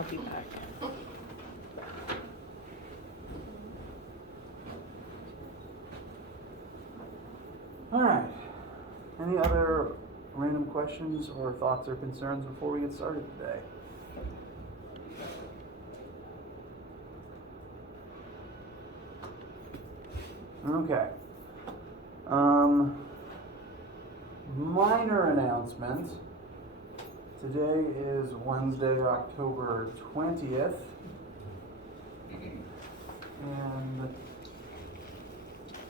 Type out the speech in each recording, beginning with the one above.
I'll be back. All right. Any other random questions or thoughts or concerns before we get started today? Okay. Minor announcement. Today is Wednesday, October 20th. And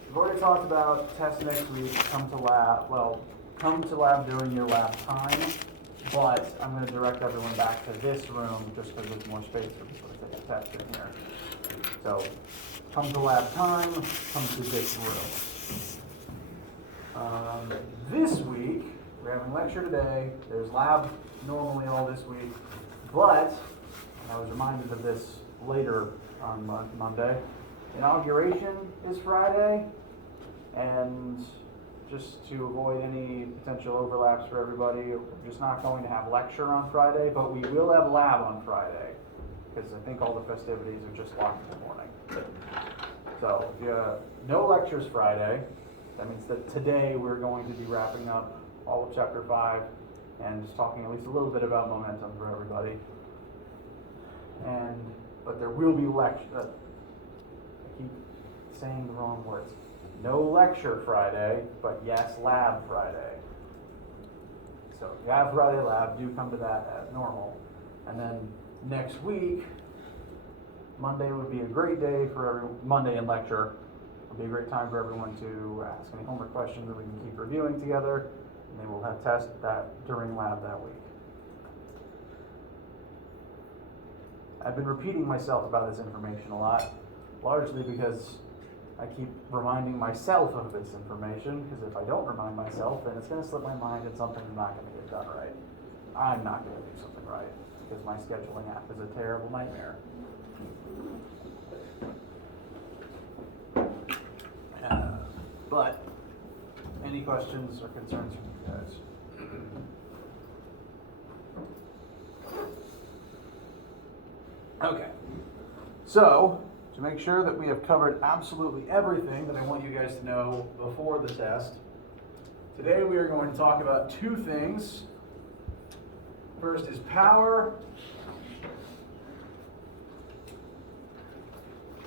we've already talked about test next week, come to lab during your lab time, but I'm going to direct everyone back to this room just because there's more space for people to take a test in here. So, come to lab time, come to this room. This week, we're having lecture today. There's lab normally all this week, but I was reminded of this later on Monday. Inauguration is Friday, and just to avoid any potential overlaps for everybody, we're just not going to have lecture on Friday, but we will have lab on Friday, because I think all the festivities are just locked in the morning. So, no lectures Friday. That means that today we're going to be wrapping up all of Chapter 5 and just talking at least a little bit about momentum for everybody. But there will be lecture. I keep saying the wrong words. No lecture Friday, but yes, lab Friday. So if you have Friday lab, do come to that as normal. And then next week, Monday would be a great day for Monday in lecture. It'll be a great time for everyone to ask any homework questions that we can keep reviewing together. And then we'll have tests during lab that week. I've been repeating myself about this information a lot, largely because I keep reminding myself of this information, because if I don't remind myself, then it's going to slip my mind and something's not going to get done right. I'm not going to do something right, because my scheduling app is a terrible nightmare. But any questions or concerns from you guys? Okay, so to make sure that we have covered absolutely everything that I want you guys to know before the test, today we are going to talk about two things. First is power,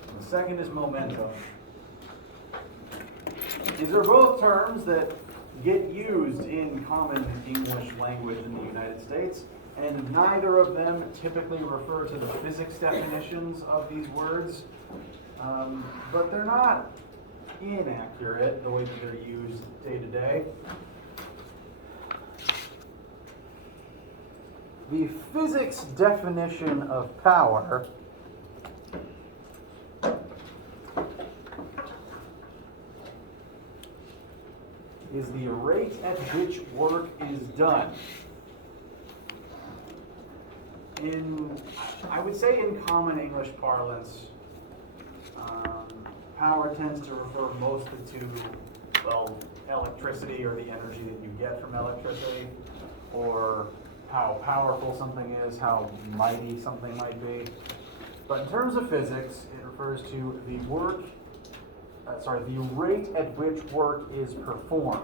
and the second is momentum. These are both terms that get used in common English language in the United States, and neither of them typically refer to the physics definitions of these words, but they're not inaccurate the way that they're used day to day. The physics definition of power is the rate at which work is done. I would say in common English parlance, power tends to refer mostly to, electricity or the energy that you get from electricity, or how powerful something is, how mighty something might be. But in terms of physics, it refers to the rate at which work is performed.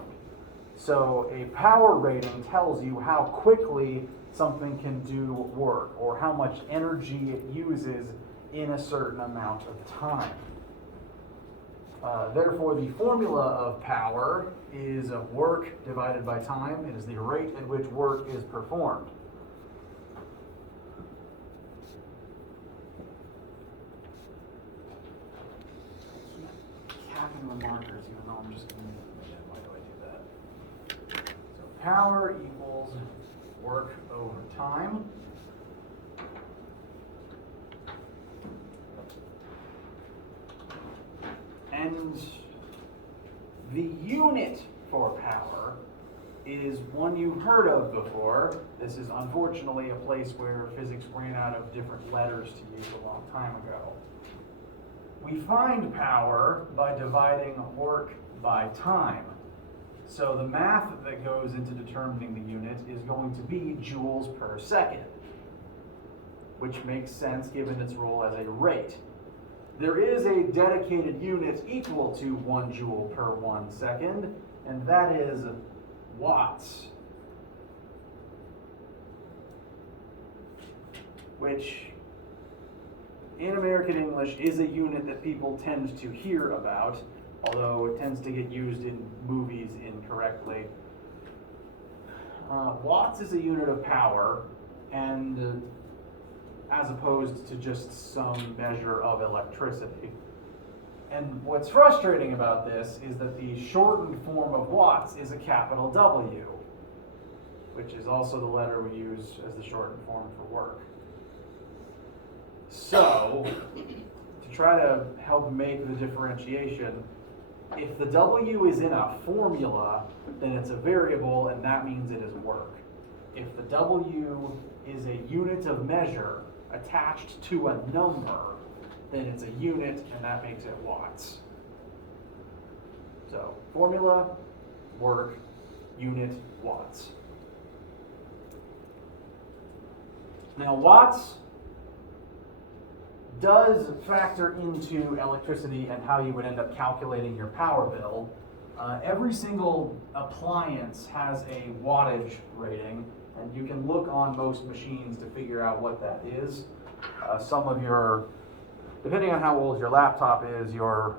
So a power rating tells you how quickly something can do work, or how much energy it uses in a certain amount of time. Therefore, the formula of power is work divided by time. It is the rate at which work is performed. Capping the markers, even though I'm just going to, why do I do that? So power equals work over time. And the unit for power is one you've heard of before. This is unfortunately a place where physics ran out of different letters to use a long time ago. We find power by dividing work by time. So the math that goes into determining the unit is going to be joules per second. which makes sense given its role as a rate. There is a dedicated unit equal to 1 joule per 1 second, and that is watts, which in American English is a unit that people tend to hear about, although it tends to get used in movies incorrectly. Watts is a unit of power, and as opposed to just some measure of electricity. And what's frustrating about this is that the shortened form of watts is a capital W, which is also the letter we use as the shortened form for work. So, to try to help make the differentiation, if the W is in a formula, then it's a variable, and that means it is work. If the W is a unit of measure attached to a number, then it's a unit, and that makes it watts. So, formula, work, unit, watts. Now, watts does factor into electricity and how you would end up calculating your power bill. Every single appliance has a wattage rating, and you can look on most machines to figure out what that is. Some of your, depending on how old your laptop is, your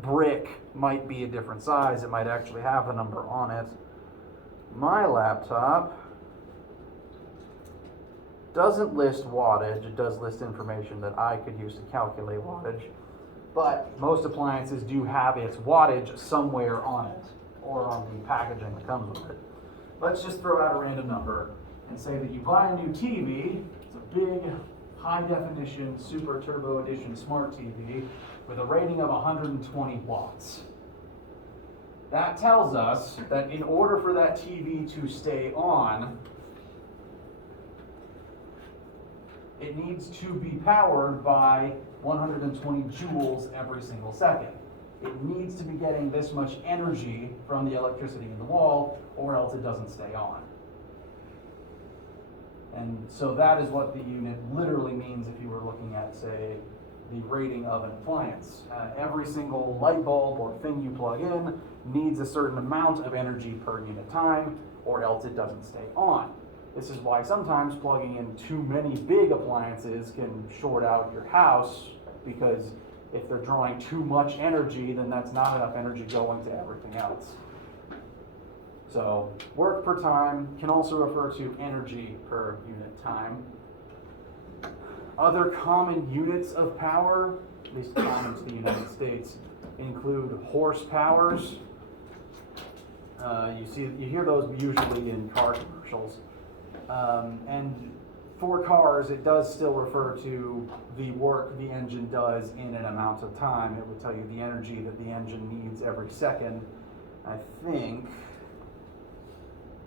brick might be a different size. It might actually have a number on it. My laptop doesn't list wattage. It does list information that I could use to calculate wattage, but most appliances do have its wattage somewhere on it or on the packaging that comes with it. Let's just throw out a random number and say that you buy a new TV. It's a big, high definition, super turbo edition smart TV with a rating of 120 watts. That tells us that in order for that TV to stay on, it needs to be powered by 120 joules every single second. It needs to be getting this much energy from the electricity in the wall, or else it doesn't stay on. And so that is what the unit literally means if you were looking at, say, the rating of an appliance. Every single light bulb or thing you plug in needs a certain amount of energy per unit time, or else it doesn't stay on. This is why sometimes plugging in too many big appliances can short out your house, because if they're drawing too much energy, then that's not enough energy going to everything else. So work per time can also refer to energy per unit time. Other common units of power, at least common to the United States, include horsepowers. You hear those usually in car commercials. And for cars, it does still refer to the work the engine does in an amount of time. It would tell you the energy that the engine needs every second. I think,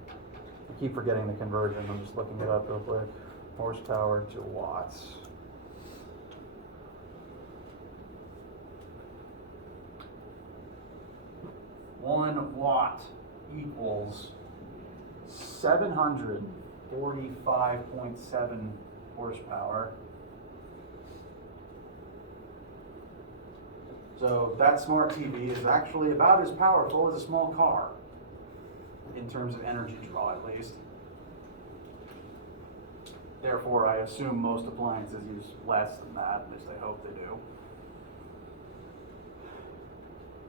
I keep forgetting the conversion. I'm just looking it up real quick. Horsepower to watts. One watt equals 745.7 horsepower. So that smart TV is actually about as powerful as a small car, in terms of energy draw at least. Therefore, I assume most appliances use less than that, at least I hope they do.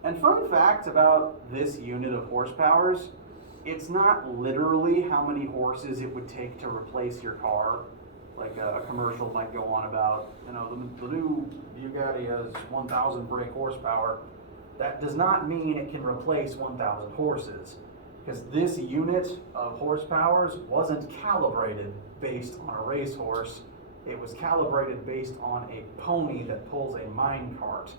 And fun fact about this unit of horsepowers, it's not literally how many horses it would take to replace your car. Like a commercial might go on about, the new Bugatti has 1,000 brake horsepower. That does not mean it can replace 1,000 horses, because this unit of horsepowers wasn't calibrated based on a racehorse. It was calibrated based on a pony that pulls a mine cart.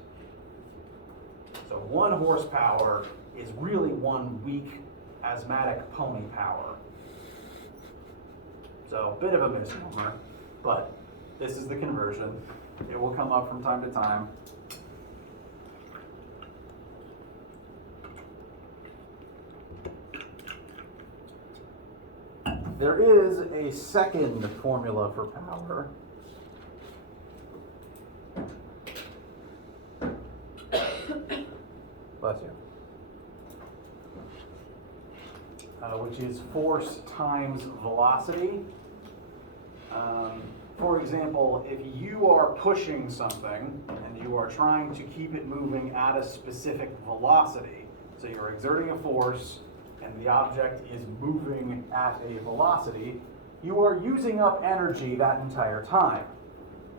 So 1 horsepower is really 1 weak asthmatic pony power. So a bit of a misnomer, but this is the conversion. It will come up from time to time. There is a second formula for power. Bless you. Which is force times velocity. For example, if you are pushing something and you are trying to keep it moving at a specific velocity, so you're exerting a force and the object is moving at a velocity, you are using up energy that entire time.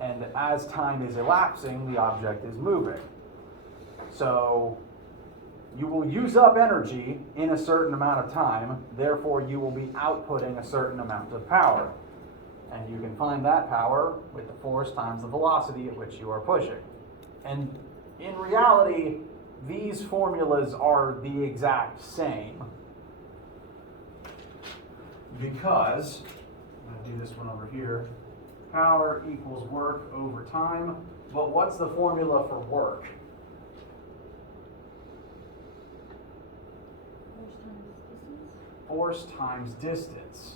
And as time is elapsing, the object is moving. So you will use up energy in a certain amount of time, therefore you will be outputting a certain amount of power. And you can find that power with the force times the velocity at which you are pushing. And in reality, these formulas are the exact same, because, I'm going to do this one over here, power equals work over time. But what's the formula for work? Force times distance.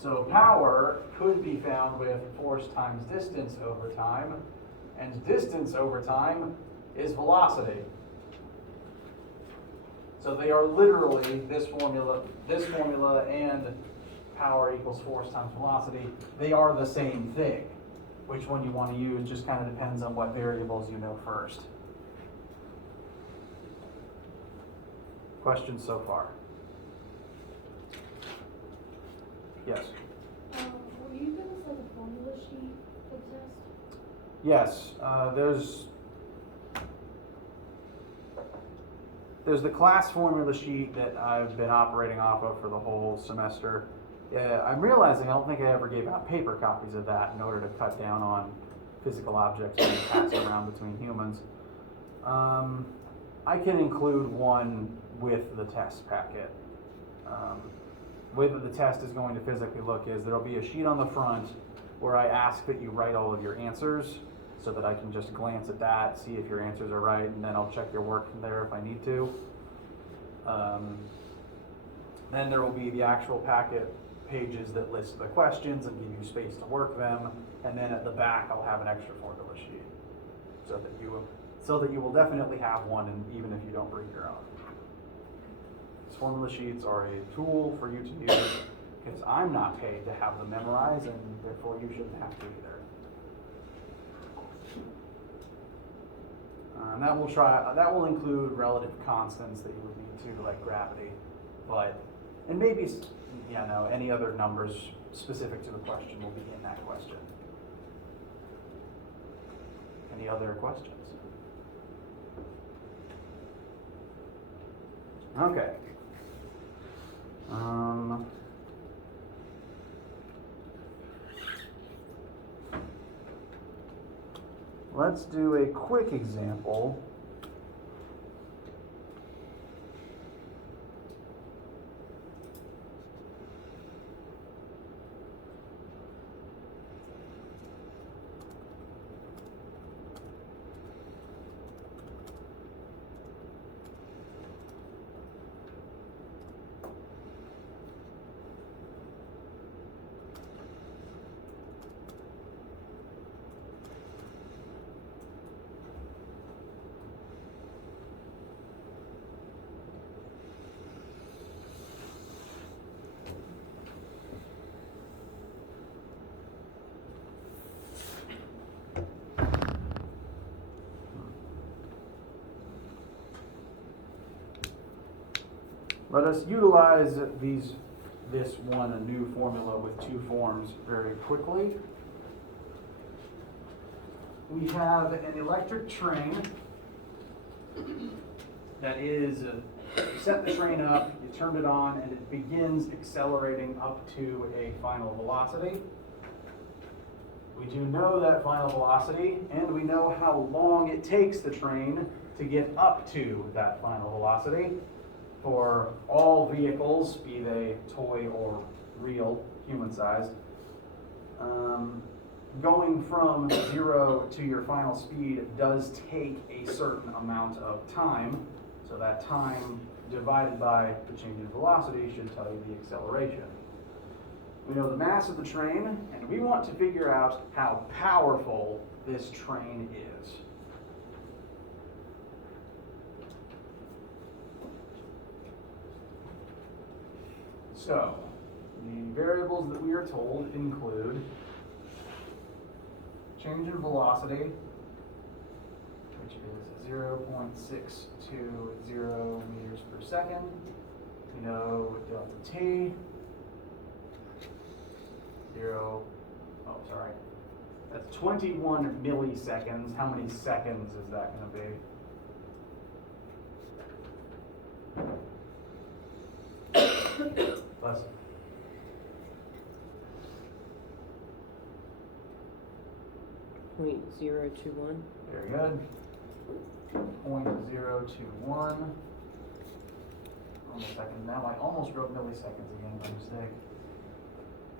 So power could be found with force times distance over time, and distance over time is velocity. So they are literally this formula and power equals force times velocity. They are the same thing. Which one you want to use just kind of depends on what variables you know first. Questions so far? Yes. Will you give us like a formula sheet for the test? Yes. There's the class formula sheet that I've been operating off of for the whole semester. I'm realizing I don't think I ever gave out paper copies of that in order to cut down on physical objects being passed around between humans. I can include one with the test packet. The way that the test is going to physically look is there'll be a sheet on the front where I ask that you write all of your answers so that I can just glance at that, see if your answers are right, and then I'll check your work from there if I need to. Then there will be the actual packet pages that list the questions and give you space to work them, and then at the back I'll have an extra formula sheet so that you will definitely have one, and even if you don't bring your own. Formula sheets are a tool for you to use because I'm not paid to have them memorized, and therefore you shouldn't have to either. And that will include relative constants that you would need to, like gravity, and maybe any other numbers specific to the question will be in that question. Any other questions? Okay. Let's do a quick example. Let us utilize this one, a new formula with two forms, very quickly. We have an electric train that is, you set the train up, you turn it on, and it begins accelerating up to a final velocity. We do know that final velocity, and we know how long it takes the train to get up to that final velocity. For all vehicles, be they toy or real, human-sized, going from 0 to your final speed does take a certain amount of time. So that time divided by the change in velocity should tell you the acceleration. We know the mass of the train, and we want to figure out how powerful this train is. So, the variables that we are told include change in velocity, which is 0.620 meters per second. We know delta t, that's 21 milliseconds. How many seconds is that going to be? Less. .021. Very good. 0.021. Almost seconds now. I almost wrote milliseconds again by mistake.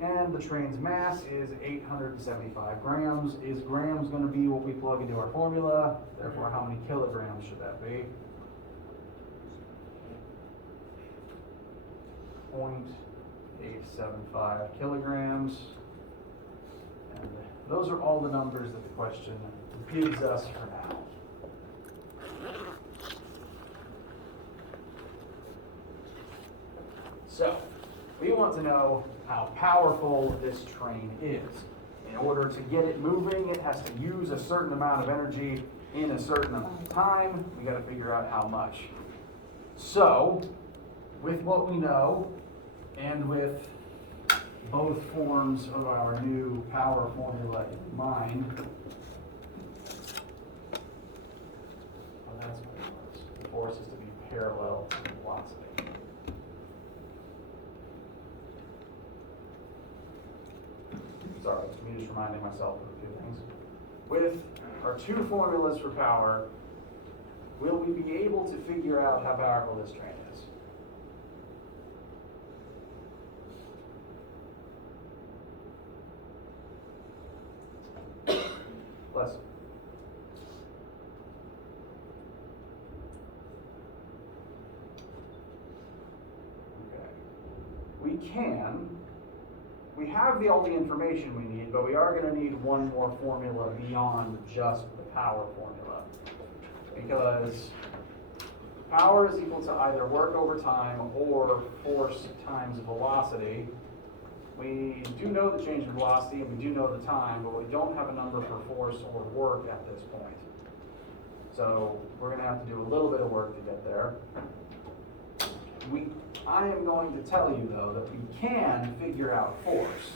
And the train's mass is 875 grams. Is grams going to be what we plug into our formula? Therefore, how many kilograms should that be? 0.875 kilograms. And those are all the numbers that the question gives us for now. So, we want to know how powerful this train is. In order to get it moving, it has to use a certain amount of energy in a certain amount of time. We got to figure out how much. So, with what we know, and with both forms of our new power formula in mind, well, that's what it was. The force is to be parallel to the velocity. Sorry, me just reminding myself of a few things. With our two formulas for power, will we be able to figure out how powerful this train is? Bless you. Okay. We have all the information we need, but we are going to need one more formula beyond just the power formula. Because power is equal to either work over time or force times velocity. We do know the change in velocity and we do know the time, but we don't have a number for force or work at this point. So we're going to have to do a little bit of work to get there. I am going to tell you, though, that we can figure out force.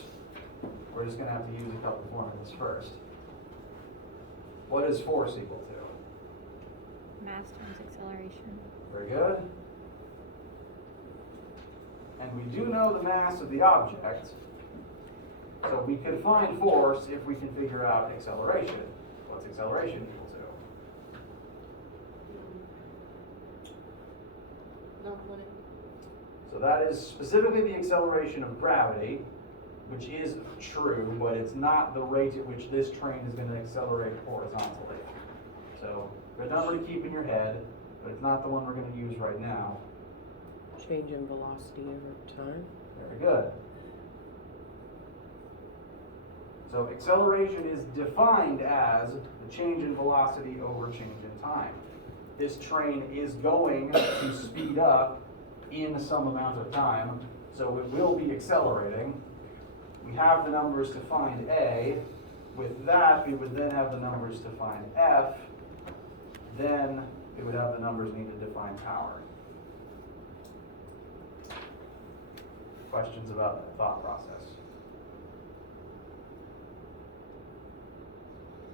We're just going to have to use a couple formulas first. What is force equal to? Mass times acceleration. Very good. And we do know the mass of the object, so we could find force if we can figure out acceleration. What's acceleration equal to? So that is specifically the acceleration of gravity, which is true, but it's not the rate at which this train is going to accelerate horizontally. So, good number to keep in your head, but it's not the one we're going to use right now. Change in velocity over time. Very good. So acceleration is defined as the change in velocity over change in time. This train is going to speed up in some amount of time, so it will be accelerating. We have the numbers to find A. With that, we would then have the numbers to find F. Then we would have the numbers needed to find power. Questions about that thought process?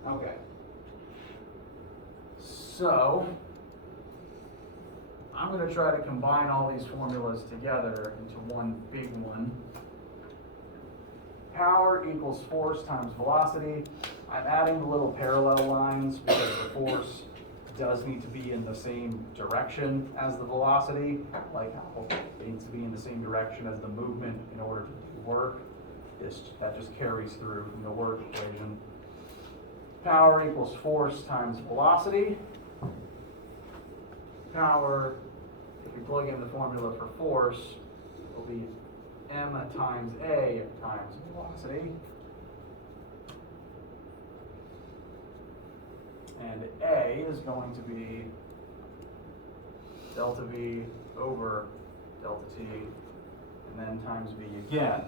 Okay. So, I'm going to try to combine all these formulas together into one big one. Power equals force times velocity. I'm adding the little parallel lines because the force does need to be in the same direction as the velocity, like how it needs to be in the same direction as the movement in order to do work. That just carries through from the work equation. Power equals force times velocity. Power if you plug in the formula for force, it'll be m times a times velocity. And a is going to be delta v over delta t, and then times v again.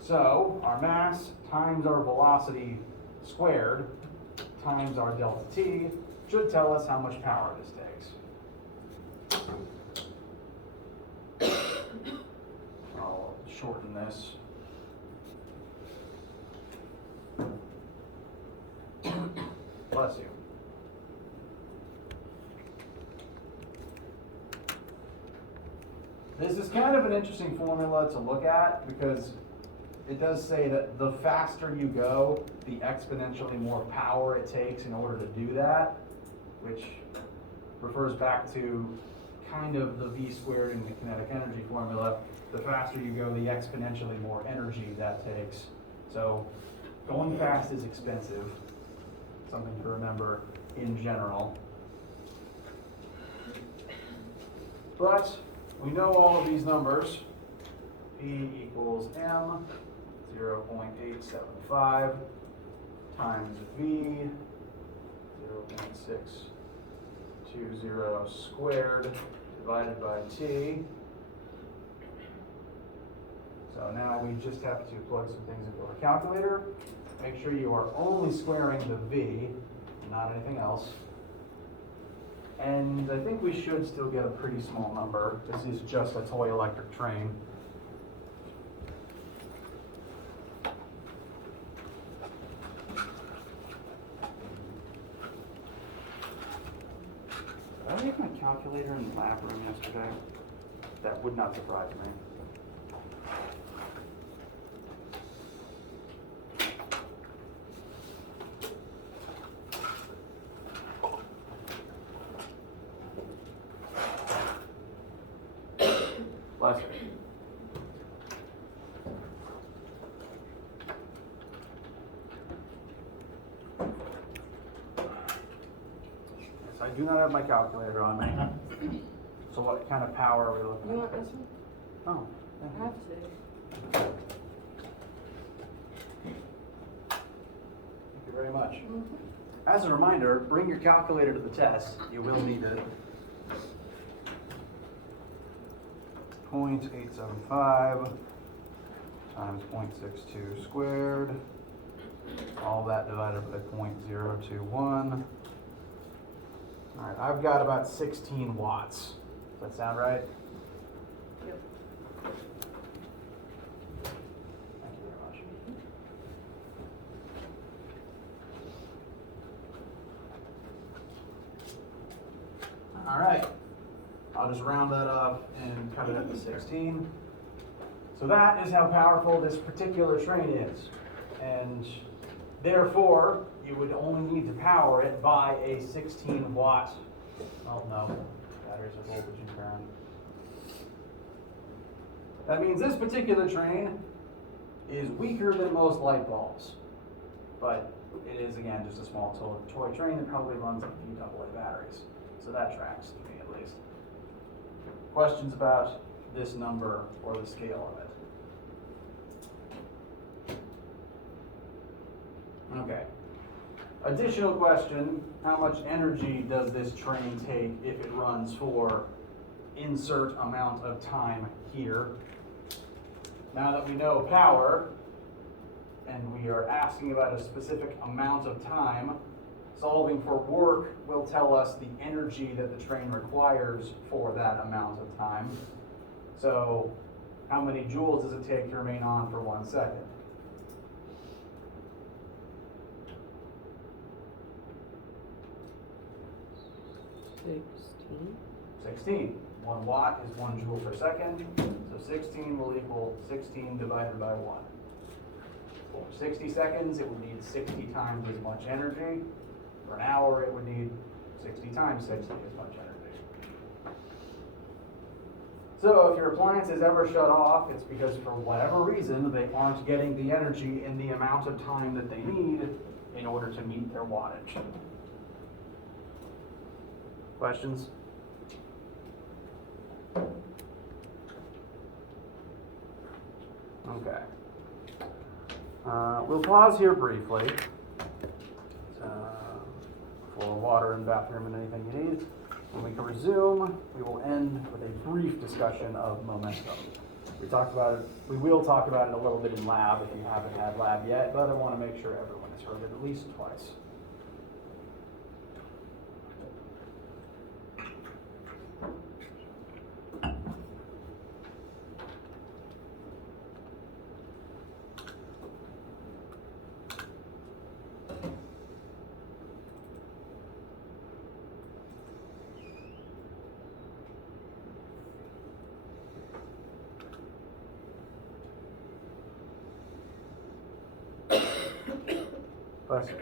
So our mass times our velocity squared times our delta t should tell us how much power this takes. I'll shorten this. Bless you. This is kind of an interesting formula to look at because it does say that the faster you go, the exponentially more power it takes in order to do that, which refers back to kind of the v squared in the kinetic energy formula. The faster you go, the exponentially more energy that takes. So going fast is expensive, something to remember in general. But we know all of these numbers. P equals m 0.875 times v 0.620 squared divided by t. So now we just have to plug some things into our calculator. Make sure you are only squaring the v, not anything else. And I think we should still get a pretty small number. This is just a toy electric train. Did I leave my calculator in the lab room yesterday? That would not surprise me. Bless you. Yes, I do not have my calculator on me. So what kind of power are we looking at? You want this one? Oh, I have to. thank you very much. As a reminder, bring your calculator to the test. You will need it. 0.875 times 0.62 squared. All that divided by 0.021. All right, I've got about 16 watts. Does that sound right? Yep. Thank you very much. All right, I'll just round that up and cut it up to 16. So that is how powerful this particular train is. And therefore, you would only need to power it by a 16 watt, oh no, batteries are voltage and current. That means this particular train is weaker than most light bulbs. But it is, again, just a small toy train that probably runs a few AA batteries. So that tracks to me at least. Questions about this number or the scale of it? Okay. Additional question, how much energy does this train take if it runs for insert amount of time here? Now that we know power, and we are asking about a specific amount of time, solving for work will tell us the energy that the train requires for that amount of time. So how many joules does it take to remain on for 1 second? $16. 16. 1 watt is 1 joule per second. So 16 will equal 16 divided by 1. For 60 seconds, it would need 60 times as much energy. For an hour, it would need 60 times 60 as much energy. So if your appliance is ever shut off, it's because for whatever reason, they aren't getting the energy in the amount of time that they need in order to meet their wattage. Questions? Okay. We'll pause here briefly for water and bathroom and anything you need. When we can resume, we will end with a brief discussion of momentum. We talked about it. We will talk about it a little bit in lab if you haven't had lab yet, but I want to make sure everyone has heard it at least twice. Bless you.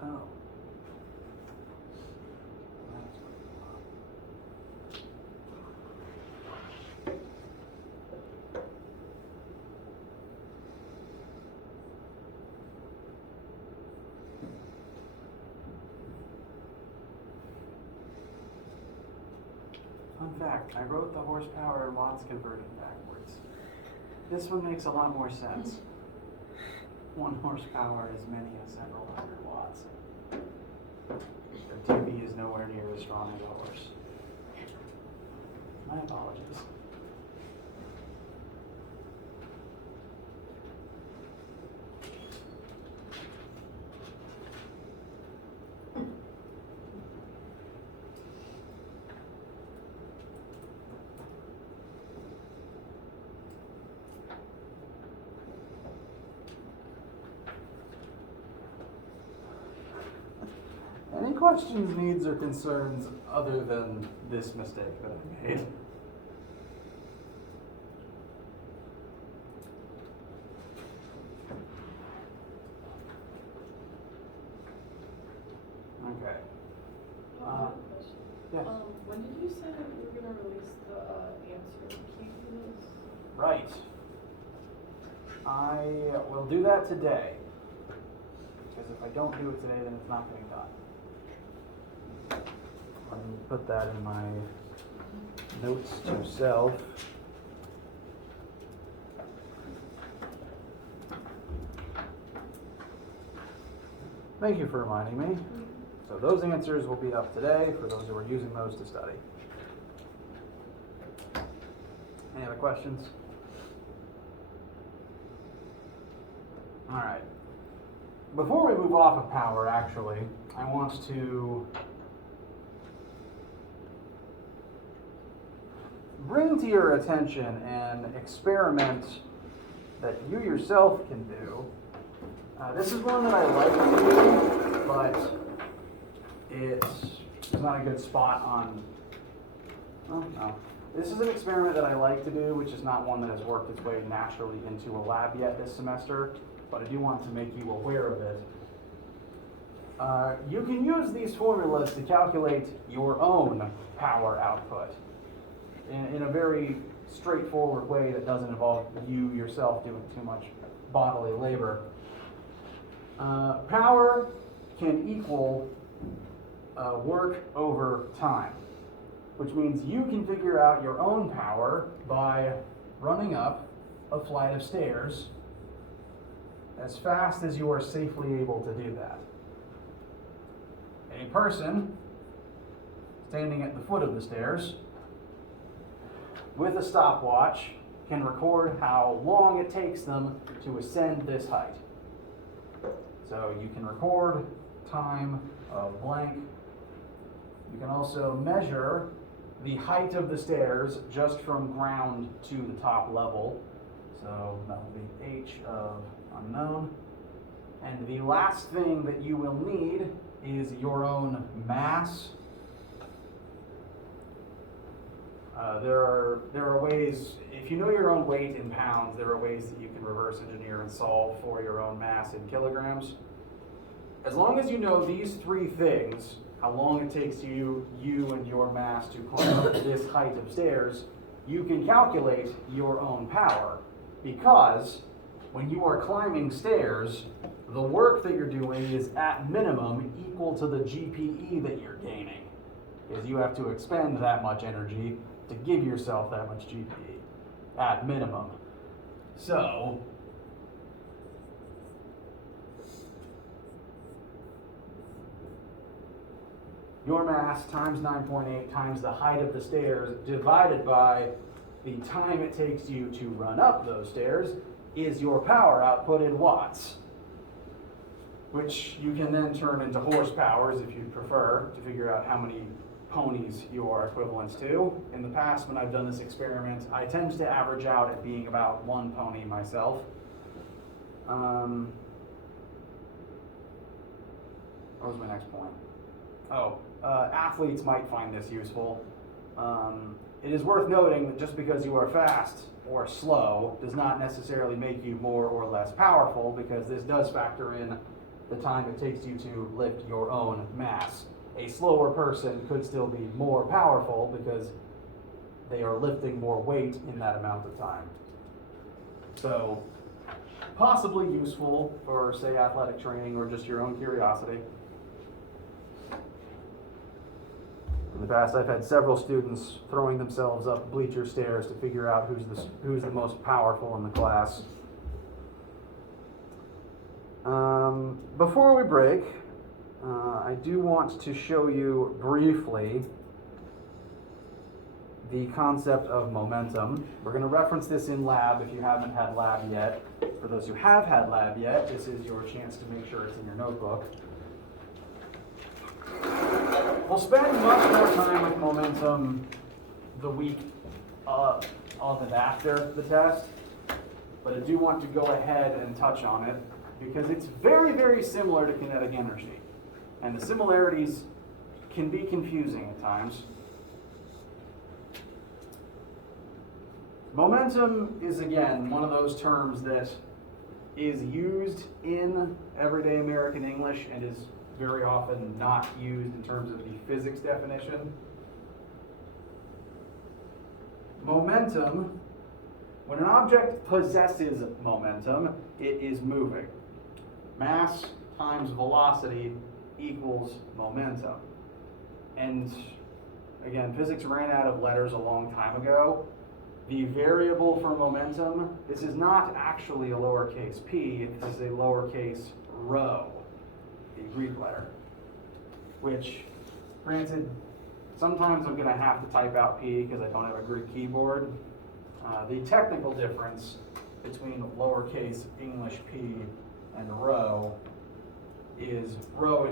Oh. Fun fact, I wrote the horsepower and watts conversion backwards. This one makes a lot more sense. 1 horsepower is many as several hundred watts. Their TV is nowhere near as strong as a horse. My apologies. Any questions, needs, or concerns other than this mistake that I made? Okay. I have a question. Yes. When did you say that you were gonna release the answer key for this? Right. I will do that today. Because if I don't do it today, then it's not getting done. Let me put that in my notes to self. Thank you for reminding me. So those answers will be up today for those who are using those to study. Any other questions? All right. Before we move off of power, actually, I want to bring to your attention an experiment that you yourself can do. This is one that I like to do, but it's not a good spot on, well, no. This is an experiment that I like to do, which is not one that has worked its way naturally into a lab yet this semester, but I do want to make you aware of it. You can use these formulas to calculate your own power output in a very straightforward way that doesn't involve you yourself doing too much bodily labor. Power can equal work over time, which means you can figure out your own power by running up a flight of stairs as fast as you are safely able to do that. A person standing at the foot of the stairs with a stopwatch can record how long it takes them to ascend this height. So you can record time of blank. You can also measure the height of the stairs just from ground to the top level. So that will be h of unknown. And the last thing that you will need is your own mass. There are ways, if you know your own weight in pounds, there are ways that you can reverse engineer and solve for your own mass in kilograms. As long as you know these three things, how long it takes you and your mass to climb up this height of stairs, you can calculate your own power. Because when you are climbing stairs, the work that you're doing is at minimum equal to the GPE that you're gaining, because you have to expend that much energy to give yourself that much GPE at minimum. So your mass times 9.8 times the height of the stairs divided by the time it takes you to run up those stairs is your power output in watts, which you can then turn into horsepowers if you prefer to figure out how many ponies you are equivalent to. In the past, when I've done this experiment, I tend to average out at being about 1 pony myself. What was my next point? Athletes might find this useful. It is worth noting that just because you are fast or slow does not necessarily make you more or less powerful, because this does factor in the time it takes you to lift your own mass. A slower person could still be more powerful because they are lifting more weight in that amount of time. So, possibly useful for, say, athletic training or just your own curiosity. In the past, I've had several students throwing themselves up bleacher stairs to figure out who's the most powerful in the class. Before we break, I do want to show you briefly the concept of momentum. We're going to reference this in lab if you haven't had lab yet. For those who have had lab yet, this is your chance to make sure it's in your notebook. We'll spend much more time with momentum the week of and after the test, but I do want to go ahead and touch on it because it's very, very similar to kinetic energy. And the similarities can be confusing at times. Momentum is, again, one of those terms that is used in everyday American English and is very often not used in terms of the physics definition. Momentum, when an object possesses momentum, it is moving. Mass times velocity equals momentum. And again, physics ran out of letters a long time ago. The variable for momentum, this is not actually a lowercase p, this is a lowercase rho, the Greek letter, which, granted, sometimes I'm going to have to type out p because I don't have a Greek keyboard. The technical difference between lowercase English p and rho is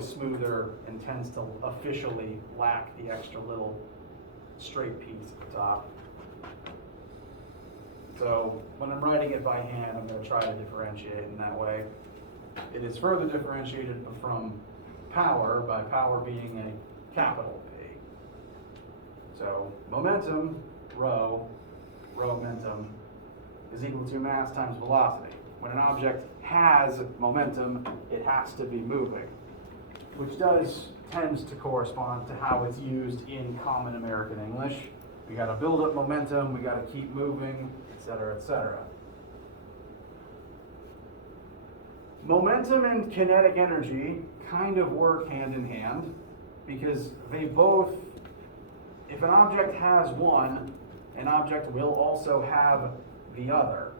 smoother and tends to officially lack the extra little straight piece at the top. So when I'm writing it by hand, I'm going to try to differentiate in that way. It is further differentiated from power by power being a capital P. So momentum, rho, momentum, is equal to mass times velocity. When an object has momentum, it has to be moving, which tends to correspond to how it's used in common American English. We gotta build up momentum, we gotta keep moving, etc., etc. Momentum and kinetic energy kind of work hand in hand because they both, if an object has one, an object will also have the other.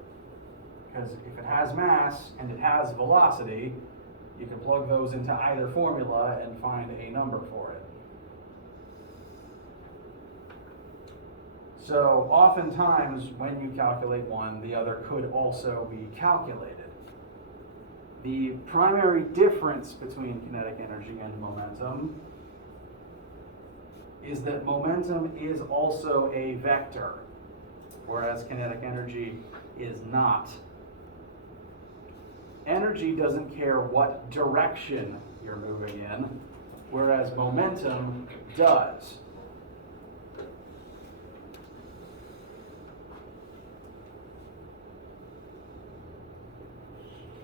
Because if it has mass and it has velocity, you can plug those into either formula and find a number for it. So oftentimes when you calculate one, the other could also be calculated. The primary difference between kinetic energy and momentum is that momentum is also a vector, whereas kinetic energy is not. Energy doesn't care what direction you're moving in, whereas momentum does.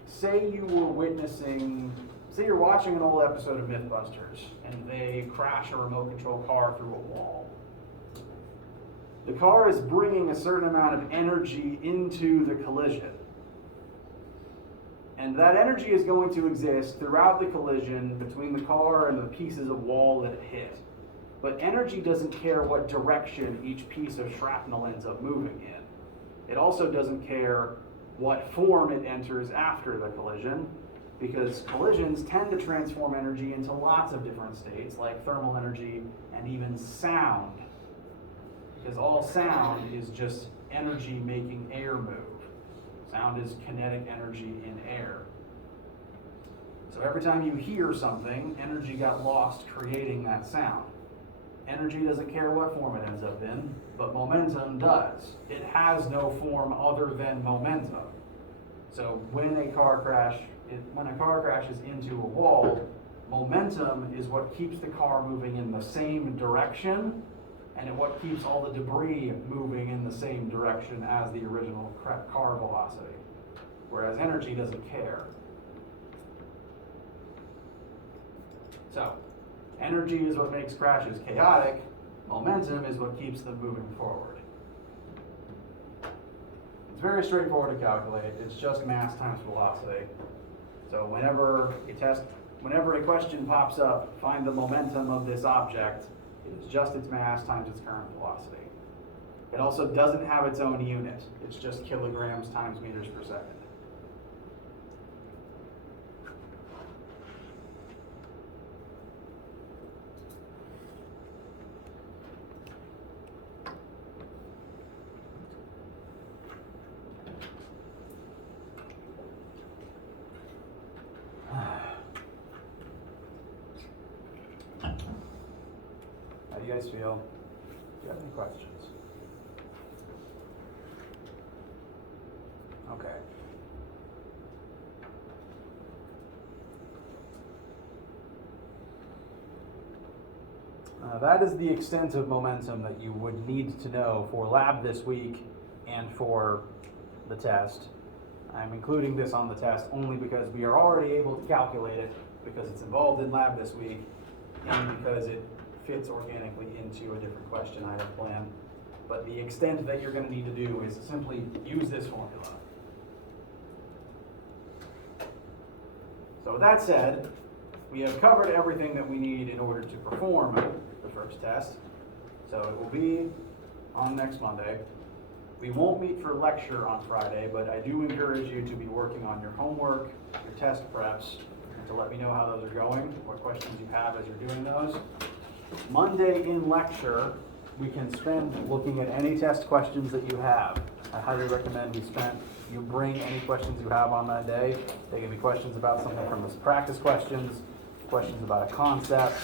Say you're watching an old episode of Mythbusters and they crash a remote control car through a wall. The car is bringing a certain amount of energy into the collision. And that energy is going to exist throughout the collision between the car and the pieces of wall that it hit. But energy doesn't care what direction each piece of shrapnel ends up moving in. It also doesn't care what form it enters after the collision, because collisions tend to transform energy into lots of different states, like thermal energy and even sound. Because all sound is just energy making air move. Sound is kinetic energy in air. So every time you hear something, energy got lost creating that sound. Energy doesn't care what form it ends up in, but momentum does. It has no form other than momentum. So when a car crashes into a wall, momentum is what keeps the car moving in the same direction, and what keeps all the debris moving in the same direction as the original car velocity. Whereas energy doesn't care. So, energy is what makes crashes chaotic. Momentum is what keeps them moving forward. It's very straightforward to calculate. It's just mass times velocity. So whenever a question pops up, find the momentum of this object. It is just its mass times its current velocity. It also doesn't have its own unit. It's just kilograms times meters per second. How do you guys feel? Do you have any questions? Okay. That is the extent of momentum that you would need to know for lab this week and for the test. I'm including this on the test only because we are already able to calculate it because it's involved in lab this week and because it fits organically into a different question item plan. But the extent that you're going to need to do is simply use this formula. So with that said, we have covered everything that we need in order to perform the first test. So it will be on next Monday. We won't meet for lecture on Friday, but I do encourage you to be working on your homework, your test preps, and to let me know how those are going, what questions you have as you're doing those. Monday in lecture, we can spend looking at any test questions that you have. I highly recommend you bring any questions you have on that day. They can be questions about something from this practice questions, questions about a concept,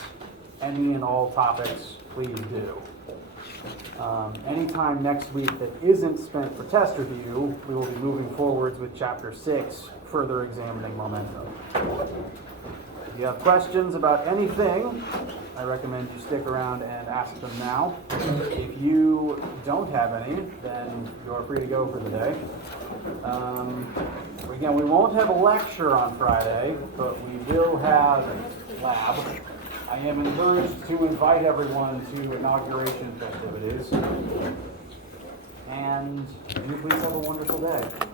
any and all topics, please do. Anytime next week that isn't spent for test review, we will be moving forwards with Chapter 6, further examining momentum. If you have questions about anything, I recommend you stick around and ask them now. If you don't have any, then you're free to go for the day. Again, we won't have a lecture on Friday, but we will have lab. I am encouraged to invite everyone to inauguration festivities. And do please have a wonderful day.